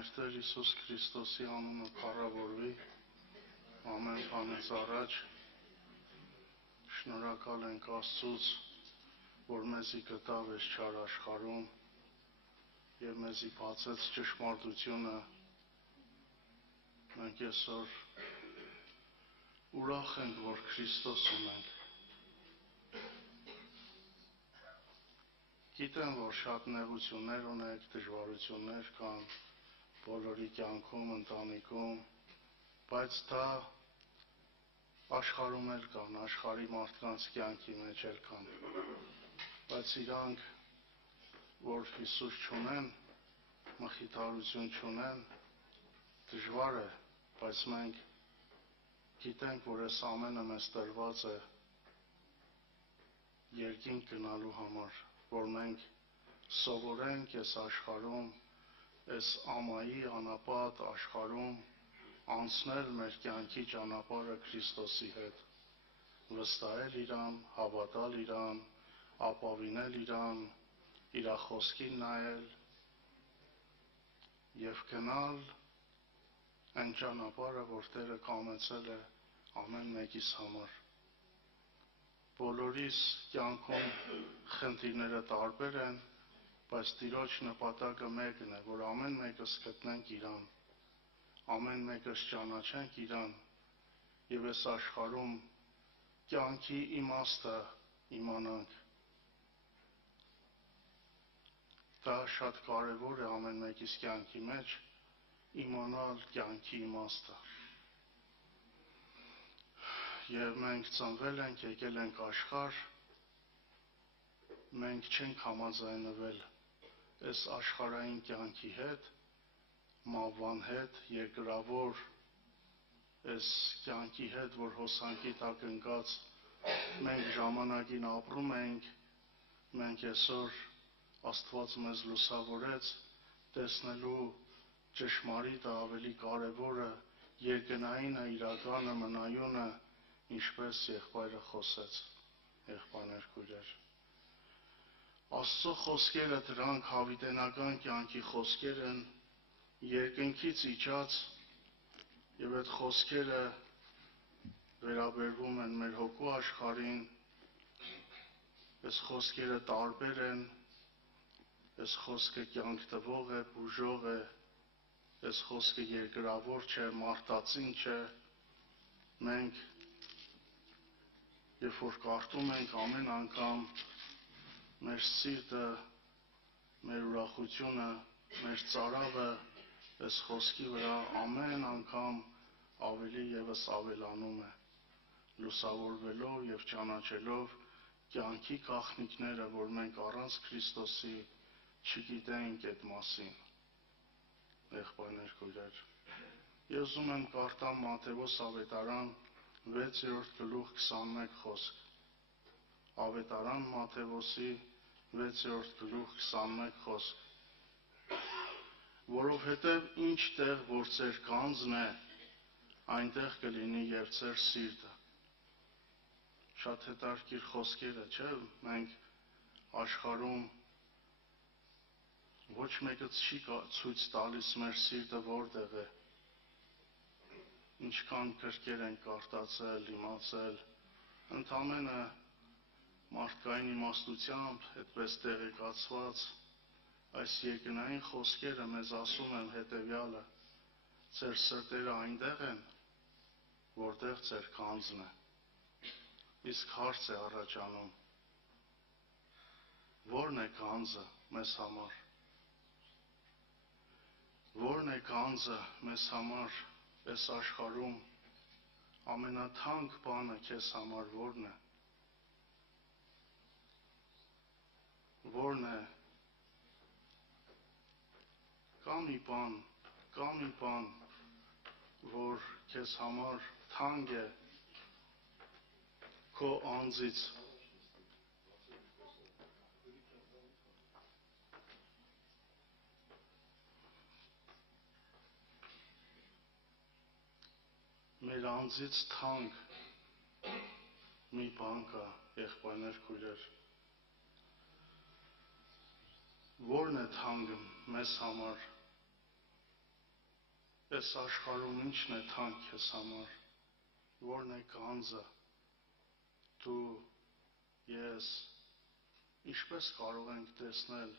մեր Տեր Հիսուս Քրիստոսի անունը փառավորվի, ամեն բանից առաջ շնորհակալ ենք Աստծուց, որ մեզի գտավ այս չար աշխարհում եւ մեզի բացեց ճշմարտությունը։ Մենք այսօր ուրախ ենք, որ Քրիստոս ունենք։ Գիտեմ, որ շատ նեղություններ ունեք, դժվարություններ կան բոլորի կյանքում, ընտանիքում, բայց դա աշխարհում էլ կան, աշխարհի մարդկանց կյանքի մեջ էլ կան։ Բայց իրանք, որ Հիսուս չունեն, մխիթարություն չունեն, դժվար է, բայց մենք գիտենք, որ այս ամենը մեզ տրված է երկինք գնալու համար, որ մենք սովորենք այս աշխարհում, այս ամայի անապատ աշխարհում անցնել մեր կյանքի ճանապարհը Քրիստոսի հետ, վստահել իրան, հավատալ իրան, ապավինել իրան, իր խոսքին նայել եւ գնալ այն ճանապարհը, որ Տերը կամեցել է ամեն մեկիս համար։ Բոլորիս կյանքում խնդիրները տարբեր են, բայց Տիրոջ նպատակը մեկն է, որ ամեն մեկս գտնենք իրան, ամեն մեկս ճանաչենք իրան եւ այս աշխարհում կյանքի իմաստը իմանանք։ Դա շատ կարեւոր է ամեն մեկիս կյանքի մեջ իմանալ կյանքի իմաստը։ Եվ մենք ծնվել ենք, եկել ենք աշխարհ, մենք չենք համաձայնվել այս աշխարհային կյանքի հետ, մավան հետ, երկրավոր այս կյանքի հետ, որ հոսանքի տակ ընկած մենք ժամանակին ապրում ենք, մենք այսօր Աստված մեզ լուսավորեց տեսնելու ճշմարիտը, ավելի կարևորը, երկնայինը, իրականը, մնայունը, ինչպես եղբայրը խոսեց, եղբայրներ քույրեր։ Աստծո խոսքերը դրանք հավիտենական կյանքի խոսքեր են, երկնքից իջած, եւ այդ խոսքերը վերաբերվում են մեր հոգու աշխարհին, այս խոսքերը տարբեր են, այս խոսքը կյանք տվող է, բուժող է, այս խոսքը երկրավոր չէ, մարդածին չէ, մենք երբ որ կարդում ենք ամեն անգամ մեր սիրտը, մեր ուրախությունը, մեր ծարավը այս խոսքի վրա ամեն անգամ ավելի եւս ավելանում է, լուսավորվելով եւ ճանաչելով կյանքի գաղտնիքները, որ մենք առանց Քրիստոսի չգիտենք այդ մասին։ Եղբայրներ քույրեր, ես ուզում եմ կարդամ Մատթեոս ավետարան 6-րդ գլուխ 21 խոսք։ Ավետարան Մատթեոսի 6-րդ գլուխ 21 խոսք։ Որովհետև ինչ տեղ, որ ձեր գանձն է, այնտեղ կլինի եւ ձեր սիրտը։ Շատ հետաքրքիր խոսքեր է, չէ՞։ Մենք աշխարհում ոչ մեկը չի ցույց տալիս մեր սիրտը որտեղ է։ Ինչքան գրքեր են կարդացել, իմացել, ընդամենը մարդկային իմաստությամբ, այդպես տեղեկացված, այս երկնային խոսքերը մեզ ասում են հետևյալը. ձեր սրտերը այնտեղ են, որտեղ ձեր գանձն է։ Իսկ հարց է առաջանում. ո՞րն է գանձը մեզ համար։ Ո՞րն է գանձը մեզ համար այս աշխարհում ամենաթանկ բանը քեզ համար ո՞րն է։ Ո՞րն է։ Կա մի բան, որ քեզ համար թանկ է քո անձից։ Մեր անձից թանկ մի բան կա, եղբայրներ քույրեր։ Ո՞րն է թանկը մեզ համար։ Այս աշխարհում ինչն է թանկ քեզ համար, որն է գանձը, դու, ես, ինչպես կարող ենք տեսնել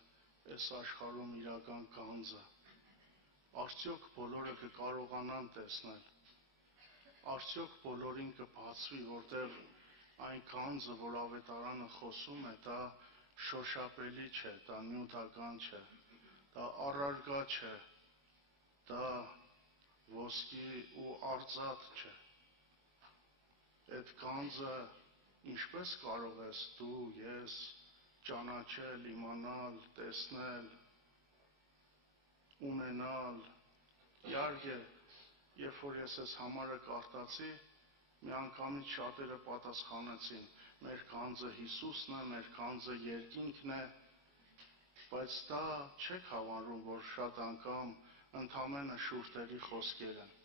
այս աշխարհում իրական գանձը, արդյոք բոլորը կկարողանան տեսնել, արդյոք բոլորին կբացվի, որտեղ այն գանձը, որ ավետարանը խոսում է, դա շոշափելի չէ, դա նյութական չէ, դա առարգա չէ, դա ոսկի ու արծաթ չէ։ Այդ գանձը ինչպես կարող ես դու, ես ճանաչել, իմանալ, տեսնել, ունենալ։ Իհարկե, երբ որ ես այս համարը կարդացի, միանգամից շատերը պատասխանեցին, մեր գանձը Հիսուսն է, մեր գանձը երկինքն է, բայց դա չեք հավանվում, որ շատ անգամ ընդամենը շուրթերի խոսքեր են։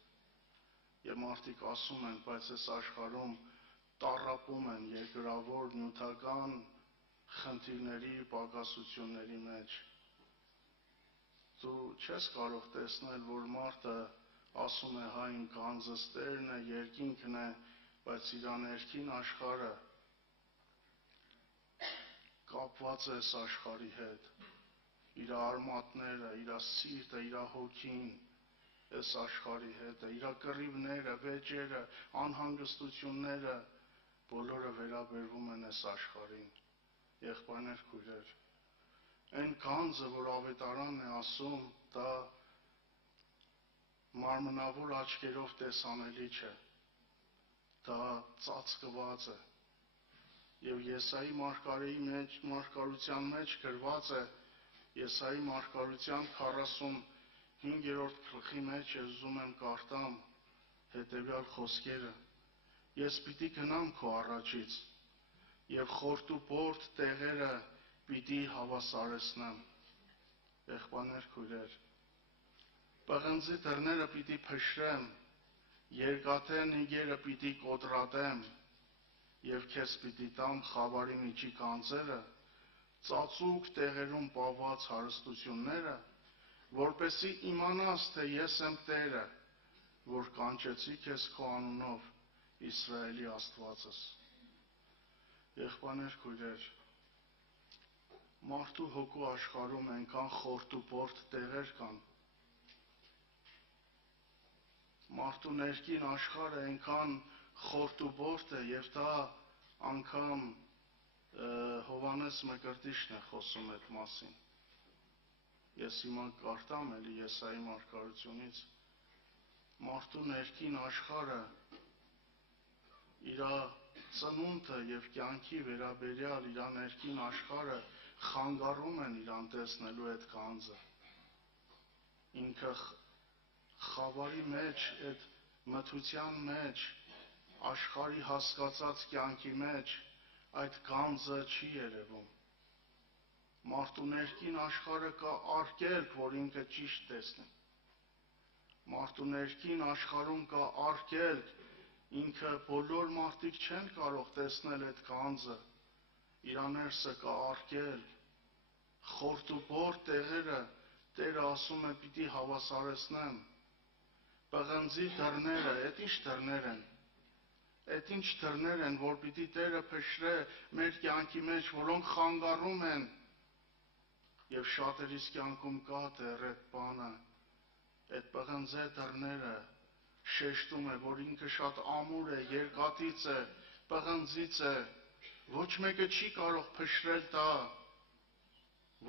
Եվ մարդիկ ասում են, բայց այս աշխարհում տառապում են երկրավոր նյութական խնդիրների, պակասությունների մեջ։ Դու չես կարող տեսնել, որ մարդը ասում է, հա իմ գանձս Տերն է, երկինքն է, բայց իր ներքին աշխարհը կապված է այս աշխարհի հետ, իր արմատները, իր սիրտը, իր հոգին այս աշխարհի հետ է, իր կռիվները, վեճերը, անհանգստությունները բոլորը վերաբերվում են այս աշխարհին։ Եղբայրներ, քույրեր, այն գանձը, որ ավետարանն է ասում, դա մարմնավոր աչքերով տեսանելի չէ, դա ծածկված է։ Եվ Եսայի մարգարության մեջ գրված է, Եսայի մարգարության 45-րդ գլխի մեջ ես ուզում եմ կարդամ հետևյալ խոսքերը. Ես պիտի գնամ քո առաջից և խորտուբորդ տեղերը պիտի հավասարեցնեմ։ Եղբայրներ, քույրեր, պղնձի դռները պիտի փշրեմ, երկաթե նիգերը պիտի կոտրատեմ և քեզ պիտի տամ խավարի միջի գանձերը, ծածուկ տեղերում պահված հարստությունները, որպեսզի իմանաս, թե ես եմ Տերը, որ կանչեցի քեզ քո անունով, Իսրայելի Աստվածս։ Եղբայրներ, քույրեր, մարդու հոգու աշխարհում այնքան խորտուբորդ տեղեր կան, մարդու ներքին աշխարհը այնքան խորտուբորդ է, և դա անգամ Հովհաննես Մկրտիչն է խոսում այդ մասին։ Ես հիմա կարդամ էլի Եսայի մարգարությունից, մարդու ներքին աշխարհը իր ծնունդը և կյանքի վերաբերյալ իր ներքին աշխարհը խանգարում են իրան տեսնելու այդ գանձը։ Ինքը խավարի մեջ, այդ մթության մեջ, աշխարհի հասկացած կյանքի մեջ այդ գանձը չի երևում։ Մարդու ներքին աշխարհը կա արգելք, որ ինքը ճիշտ տեսնի։ Մարդու ներքին աշխարհում կա արգելք, ինքը բոլոր մարդիկ չեն կարող տեսնել այդ գանձը, իր ներսը կա արգելք, խորտուբորդ տեղերը Տերը ասում է պիտի հավասարեցնեմ։ Պղնձի դռները, այդ ինչ դռներ են։ Այդ ինչ դռներ են, որ պիտի Տերը փշրե մեր կյանքի մեջ, որոնք խանգարում են, և շատերիս կյանքում կա դեռ այդ բանը, այդ պղնձե դռները շեշտում է, որ ինքը շատ ամուր է, երկաթից է, պղնձից է, ոչ մեկը չի կարող փշրել դա,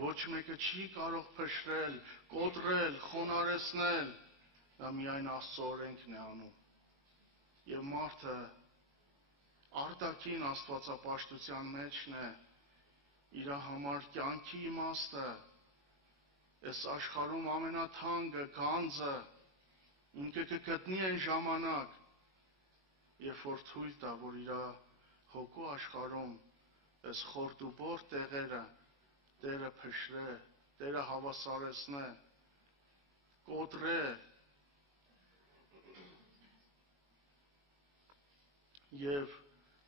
ոչ մեկը չի կարող փշրել, կոտրել, խոնարհեցնել, դա միայն Աստծո օրենքն է անում։ Եվ մարդը արտաքին աստվածապաշտության մեջն է, իր համար կյանքի իմաստը, այս աշխարհում ամենաթանկը գանձը, ինքը կգտնի այն ժամանակ, երբ որ թույլ տա, որ իր հոգու աշխարհում այս խորտուբորդ տեղերը Տերը փշրե, Տերը հավասարեցնե, կոտրե, և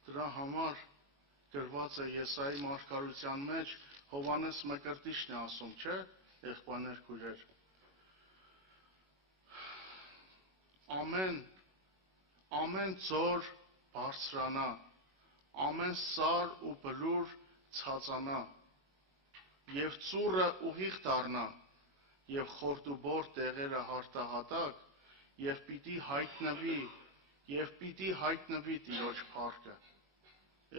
դրա համար գրված է Եսայի մարգարության մեջ, Հովհաննես Մկրտիչն է ասում, չէ՞, եղբայրներ, քույրեր։ ամեն ձոր բարձրանա, ամեն սար ու բլուր ցածանա, եւ ծուռը ուղիղ դառնա, եւ խորտուբոր տեղերը հարտահատակ, եւ պիտի հայտնվի Տիրոջ փառքը։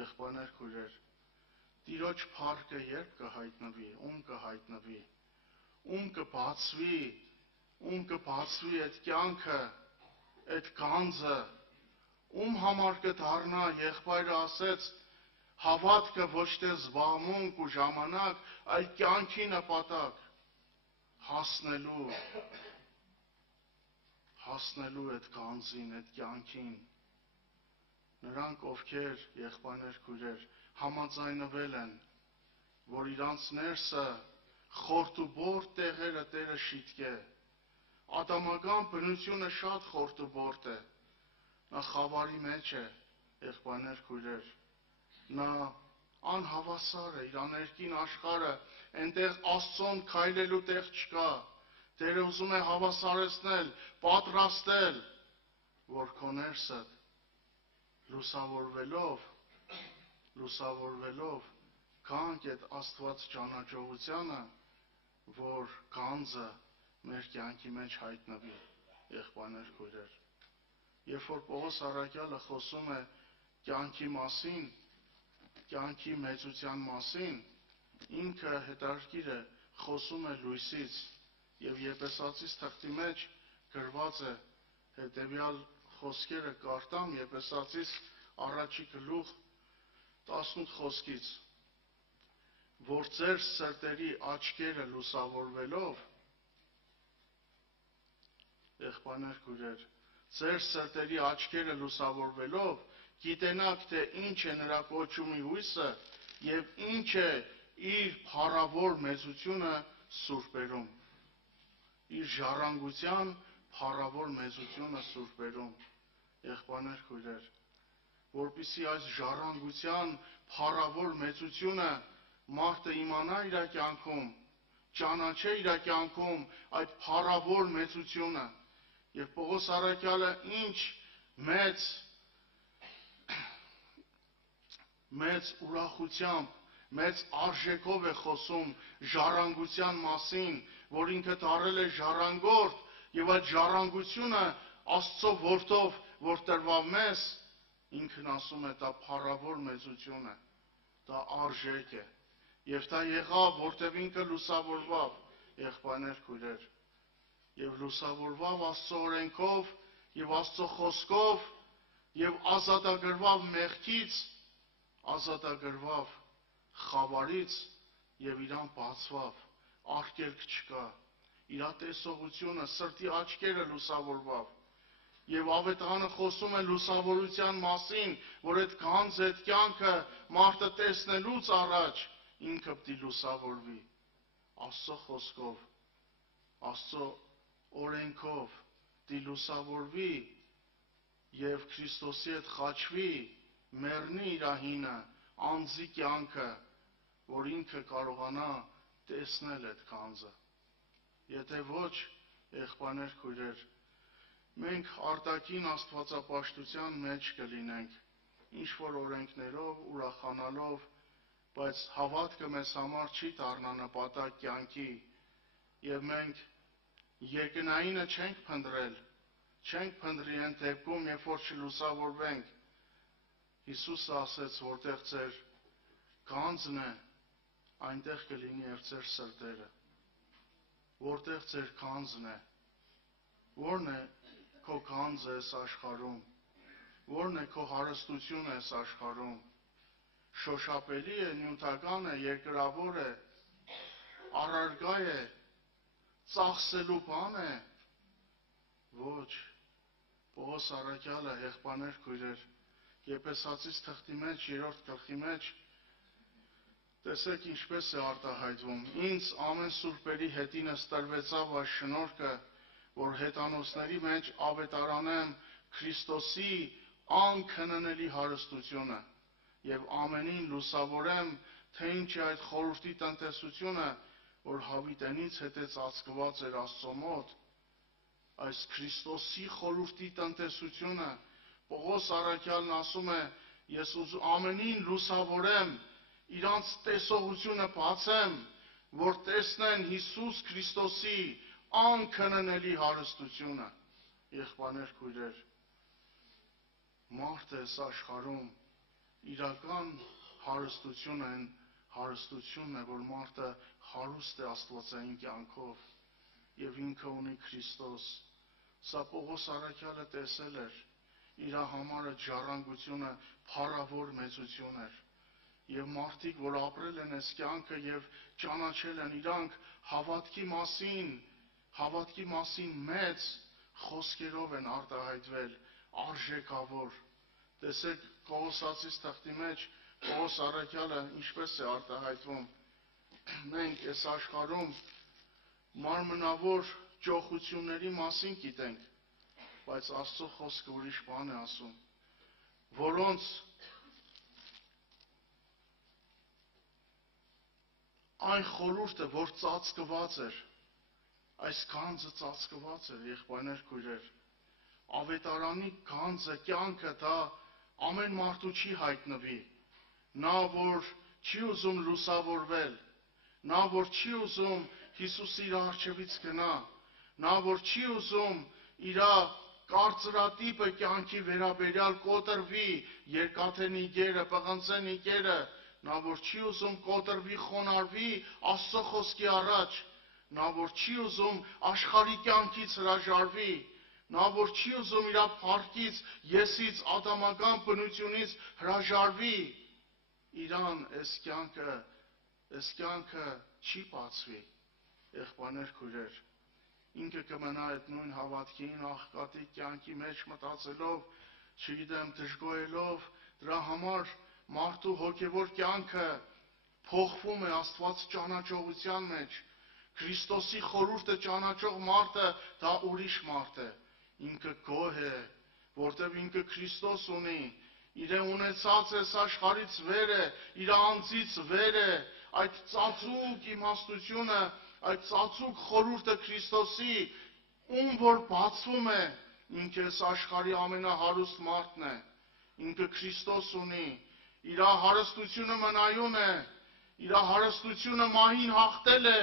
Եղբայրներ, քույրեր, Տիրոջ փառքը երբ կհայտնվի, ում կհայտնվի, ում կբացվի այդ կյանքը, այդ գանձը, ում համար կդառնա, եղբայրը ասեց, հավատքը ոչ թե զբաղմունք ու ժամանակ, այլ կյանքի նպատակ, հասնելու այդ գանձին, այդ կյանքին։ Նրանք, ովքեր, եղբայրներ, քույրեր, համաձայնվել են, որ իրանց ներսը խորտուբորտ տեղերը Տերը շիտկե, ադամական բնությունը շատ խորտուբորտ է, նա խավարի մեջ է, եղբայրներ, քույրեր, նա անհավասար է, իր աներկին աշխարհը, այնտեղ Աստծուն քայլելու տեղ չկա, Տերը ուզում է հավասարեցնել, պատրաստել, որ քո ներսը լուսավորվելով գանք այդ Աստված ճանաչողությանը, որ գանձը մեր կյանքի մեջ հայտնվի, եղբայրներ, քույրեր։ Երբ որ Պողոս առաքյալը խոսում է կյանքի մասին, կյանքի մեծության մասին, ինքը հետարքիր է խոսում է լույսից, եւ Եփեսացիս թղթի մեջ գրված է հետեւյալ խոսքերը կարդամ Եփեսացիս առաջի գլուխ 18 խոսքից, որ ձեր սրտերի աչքերը լուսավորվելով, եղբայրներ, քույրեր, ձեր սրտերի աչքերը լուսավորվելով, գիտենաք, թե ինչ է նրա կոչումի հույսը եւ ինչ է իր փառավոր մեծությունը սուրբերում, իր ժառանգության փառավոր մեծությունը սուրբերում, եղբայրներ, քույրեր, որպեսզի այս ժառանգության փառավոր մեծությունը մարդը իմանա իր կյանքում, ճանաչե իր կյանքում այդ փառավոր մեծությունը, եւ Պողոս առաքյալը ինչ մեծ ուրախությամբ, մեծ արժեքով է խոսում ժառանգության մասին, որ ինքը դարել է ժառանգորդ, եւ այդ ժառանգությունը Աստծո որդով, որ տրվավ մեզ, ինքն ասում է դա փառավոր մեծություն է, դա արժեք է, եւ դա եղավ, որտեւ ինքը լուսավորվավ, եղբայրներ, քույրեր, եւ լուսավորվավ Աստծո օրենքով եւ Աստծո խոսքով եւ ազատագրվավ մեղքից, ազատագրվավ խավարից եւ իրան բացվավ, արգելք չկա, իր տեսողությունը, սրտի աչքերը լուսավորվավ, եւ ավետարանը խոսում է լուսավորության մասին, որ այդ գանձ, այդ կյանքը մարդը տեսնելուց առաջ ինքը պիտի լուսավորվի, Աստծո խոսքով, Աստծո օրենքով պիտի լուսավորվի եւ Քրիստոսի հետ խաչվի, մեռնի իր հինը, անձի կյանքը, որ ինքը կարողանա տեսնել այդ գանձը։ Եթե ոչ, եղբայրներ, քույրեր, մենք արտաքին աստվածապաշտության մեջ կլինենք, ինչ-որ օրենքներով, ուրախանալով, բայց հավատքը մեզ համար չի դառնա նպատակ կյանքի, եւ մենք երկնայինը չենք փնտրի այն դեպքում, երբ որ չլուսավորվենք։ Հիսուսը ասեց, որտեղ ձեր գանձն է, այնտեղ կլինի եւ ձեր սրտերը։ Որտեղ ձեր գանձն է, ո՞րն է քո գանձը այս աշխարհում, ո՞րն է քո հարստությունը այս աշխարհում, շոշափելի է, նյութական է, երկրավոր է, առարգա է, ծախսելու բան է, ոչ, Պողոս առաքյալը, եղբայրներ, քույրեր, Եփեսացիս թղթի մեջ, 3-րդ գլխի մեջ, տեսեք ինչպես է արտահայտվում, ինձ ամեն սուրբերի հետինս տրվեցավ այս շնորհքը, որ հետանոցների մեջ ավետարանեմ Քրիստոսի անքննելի հարստությունը եւ ամենին լուսավորեմ, թե ինչ է այդ խորհրդի տնտեսությունը, որ հավիտենից հետո ծածկված էր Աստծո մոտ, այս Քրիստոսի խորհրդի տնտեսությունը, Պողոս առաքյալն ասում է, ես ամենին լուսավորեմ, իրանց տեսողությունը բացեմ, որ տեսնեն Հիսուս Քրիստոսի անքննելի հարստությունը։ Եղբայրներ, քույրեր, մարդը այս աշխարհում իրական հարստությունն է, որ մարդը հարուստ է աստվածային կյանքով եւ ինքը ունի Քրիստոս։ Սա Պողոս առաքյալը տեսել էր, իր համար այդ ժառանգությունը փառավոր մեծություն էր։ Եվ մարդիկ, որ ապրել են այս կյանքը եւ ճանաչել են, իրանք հավատքի մասին մեծ խոսքերով են արտահայտվել, արժեքավոր։ Տեսեք Կողոսացիս թղթի մեջ Պողոս առաքյալը ինչպես է արտահայտվում։ Մենք այս աշխարհում մարմնավոր ճոխությունների մասին գիտենք, բայց Աստծո խոսքը ուրիշ բան է ասում, որոնց այն խորհուրդը, որ ծածկված էր, այս գանձը ծածկված էր, եղբայրներ, քույրեր, ավետարանի գանձը, կյանքը դա ամեն մարդու չի հայտնվի, նա որ չի ուզում լուսավորվել, նա որ չի ուզում Հիսուսի իր առջևից գնա, նա որ չի ուզում իր կարծրատիպը կյանքի վերաբերյալ կոտրվի, երկաթե նիգերը, պղնձե նիգերը, նա որ չի ուզում կոտրվի, խոնարհվի Աստծո խոսքի առաջ, նա որ չի ուզում աշխարհի կյանքից հրաժարվի, նա որ չի ուզում իր փառքից, եսից, ադամական բնությունից հրաժարվի, իրան այս կյանքը չի բացվի, եղբայրներ, քույրեր, ինքը կմնա այդ նույն հավատքին, աղքատի կյանքի մեջ մտածելով, չգիտեմ, դժգոհելով, դրա համար մարդու հոգևոր կյանքը փոխվում է Աստված ճանաչողության մեջ, Քրիստոսի խորհուրդը ճանաչող մարդը դա ուրիշ մարդ է, ինքը գոհ է, որտև ինքը Քրիստոս ունի, իրեն ունեցած այս աշխարհից վեր է, իր անձից վեր է, այդ ծածուկ իմաստությունը, այդ ծածուկ խորհուրդը Քրիստոսի, ում որ բացվում է, ինքը այս աշխարհի ամենահարուստ մարդն է, ինքը Քրիստոս ունի, իր հարստությունը մնայուն է, իր հարստությունը մահին հաղթել է,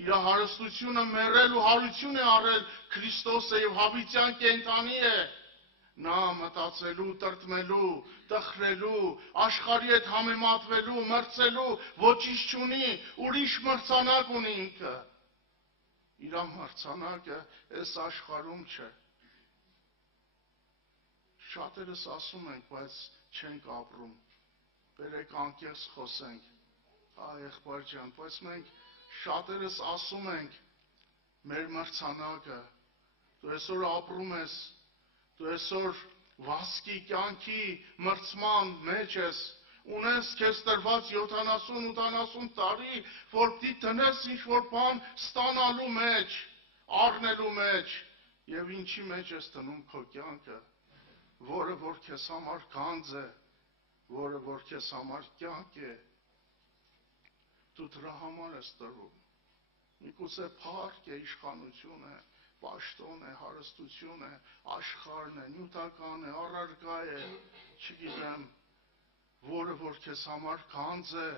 իր հարստությունը մեռել ու հարություն է առել Քրիստոսը եւ հավիտյան կենդանի է, նա մտածելու, տրտմելու, տխրելու, աշխարհի հետ համեմատվելու, մրցելու ոչինչ չունի, ուրիշ մրցանակ ունի ինքը, իր մրցանակը այս աշխարհում չէ, շատերս ասում ենք, բայց չենք ապրում, բերեք անկեղծ խոսենք, եղբայր ջան, բայց մենք շատերս ասում ենք մեր մրցանակը, դու այսօր ապրում ես, դու այսօր վասկի կյանքի մրցման մեջ ես, ունես քեզ տրված 70-80 տարի, որ պիտի տնես ինչ-որ բան ստանալու մեջ, առնելու մեջ, եւ ինչի մեջ ես տնում քո կյանքը, որը որ քեզ համար գանձ է, որը որ քեզ համար կյանք է, դու դրա համար ես տրվում, միգուցե փառք է, իշխանություն է, պաշտոն է, հարստություն է, աշխարհն է, նյութական է, առարկա է, չգիտեմ, որը որ քեզ համար գանձ է,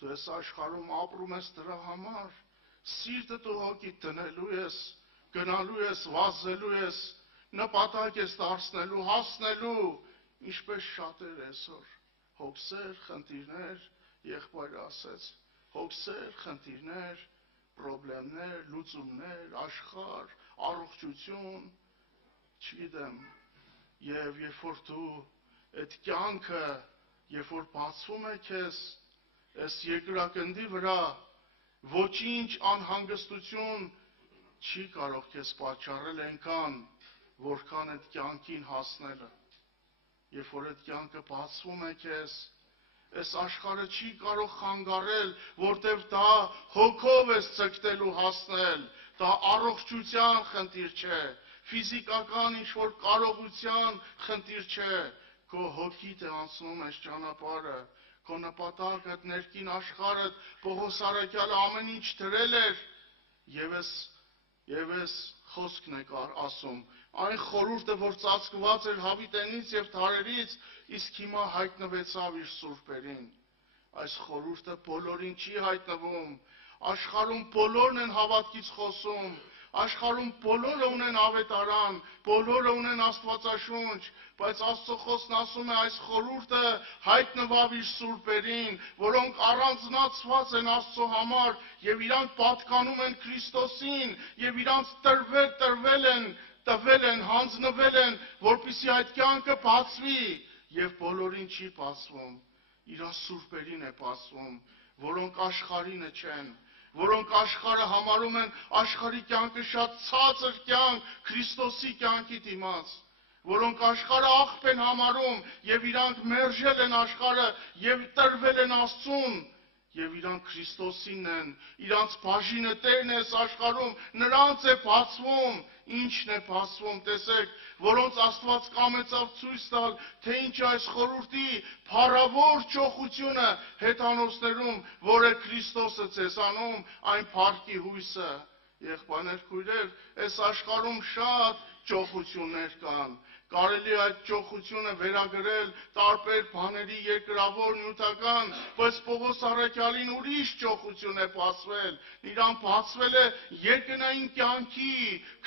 դու այս աշխարհում ապրում ես դրա համար, սիրտդ ու հոգիդ դնելու ես, գնալու ես, վազելու ես, նպատակ ես դարձնելու, հասնելու, ինչպես շատեր այսօր, հոգսեր, խնդիրներ, եղբայրը ասեց, հոգսեր, խնդիրներ, պրոբլեմներ, լուծումներ, աշխարհ, առողջություն, չգիտեմ, եւ երբ որ դու այդ կյանքը, երբ որ բացվում է քեզ, այս երկրագնդի վրա, ոչինչ անհանգստություն չի կարող քեզ պատճառել այնքան, որքան այդ կյանքին հասնելը, երբ որ այդ կյանքը բացվում է քեզ, այս աշխարհը չի կարող խանգարել, որտև դա հոգով ես ցկտելու հասնել, դա առողջության խնդիր չէ, ֆիզիկական ինչ-որ կարողության խնդիր չէ, քո հոգիդ է անցնում այս ճանապարհը, քո նպատակը, ներքին աշխարհը, Պողոս առաքյալը ամեն ինչ դրել էր, եւ այս Եվ այս խոսքն է ասում, այն խորհուրդը, որ ծածկված էր հավիտենից և թարերից, իսկ հիմա հայտնվեցավ իր սուրբերին։ Այս խորհուրդը բոլորին չի հայտնվում, աշխարհում բոլորն են հավատքից խոսում, աշխարհում բոլորը ունեն ավետարան, բոլորը ունեն Աստվածաշունչ, բայց Աստծո խոսքն ասում է այս խորհուրդը հայտնվավ իր սուրբերին, որոնք առանձնացված են Աստծո համար եւ իրանք պատկանում են Քրիստոսին եւ իրանք տվել են, հանձնվել են, որպեսզի այդ կյանքը բացվի եւ բոլորին չի բացվում, իրանք սուրբերին է բացվում, որոնք աշխարհինը չեն, որոնք աշխարհը համարում են աշխարհի կյանքը շատ ցածր կյանք Քրիստոսի կյանքի դիմաց, որոնք աշխարհը աղբ են համարում եւ իրանք մերժել են աշխարհը եւ տրվել են Աստծուն եւ իրանք Քրիստոսին են, իրանք բաժինը Տերն է այս աշխարհում, նրանց է բացվում, ինչն է բացվում, տեսեք, որոնց Աստված կամեցավ ցույց տալ, թե ինչ է այս խորհրդի փառավոր ճոխությունը հեթանոսներում, որ է Քրիստոսը ցեսանում, այն փառքի հույսը։ Եղբայրներ, քույրեր, այս աշխարհում շատ ճոխություններ կան, կարելի է այդ ճոխությունը վերագրել տարբեր բաների երկրավոր նյութական, բայց Պողոս առաքյալին ուրիշ ճոխություն է բացվել, իրան բացվել է երկնային կյանքի,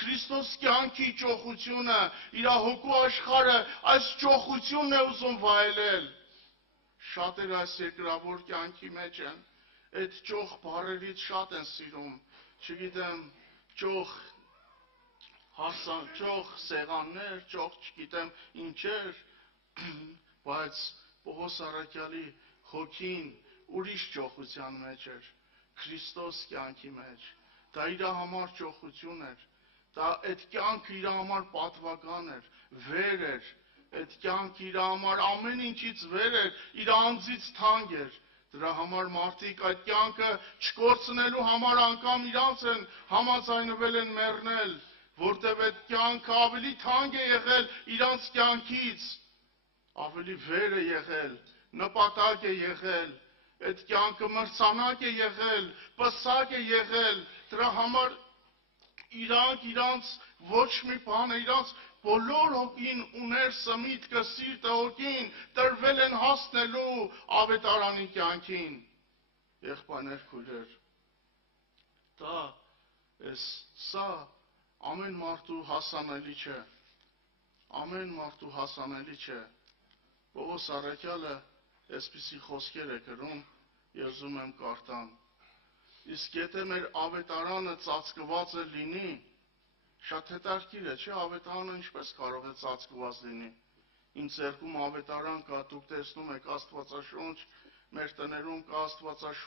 Քրիստոս կյանքի ճոխությունը, իր հոգու աշխարհը այս ճոխությունն է ուզում վայելել։ Շատերը այս երկրավոր կյանքի մեջ են, այդ ճոխ բառերից շատ են սիրում, չգիտեմ, ճոխ սեղաններ, ճոխ չգիտեմ ինչեր, բայց Պողոս առաքյալի հոգին ուրիշ ճոխության մեջ էր, Քրիստոս կյանքի մեջ, դա իր համար ճոխություն էր, դա այդ կյանքը իր համար պատվական էր, վեր էր, այդ կյանքը իր համար ամեն ինչից վեր էր, իր անձից թանկ էր, դրա համար մարդիկ այդ կյանքը չկորցնելու համար անգամ իրանց են համաձայնվել են մեռնել, որտև այդ կյանքը ավելի թանկ է եղել իրանց կյանքից, ավելի վեր է եղել, նպատակ է եղել, այդ կյանքը մրցանակ է եղել, պսակ է եղել, դրա համար իրանց ոչ մի բանը, իրանց բոլոր հոգին ուներ սմիտքը, սիրտը, հոգին, տրվել են հասնելու ավետարանի կյանքին, եղբայրներ, քույրեր, սա ամեն մարդու հասանելի չէ, ամեն մարդու հասանելի չէ, Պողոս առաքյալը այսպիսի խոսքեր է գրում, եւ ուզում եմ կարդամ, իսկ եթե մեր ավետարանը ծածկված է լինի, շատ հետաքրքիր է, չէ, ավետարանը ինչպես կարող է ծածկված լինի, իմ ձեռքում ավետարան կա, դուք տեսնում եք Աստվածաշունչ, մեր տներում կա Աստվածաշունչ,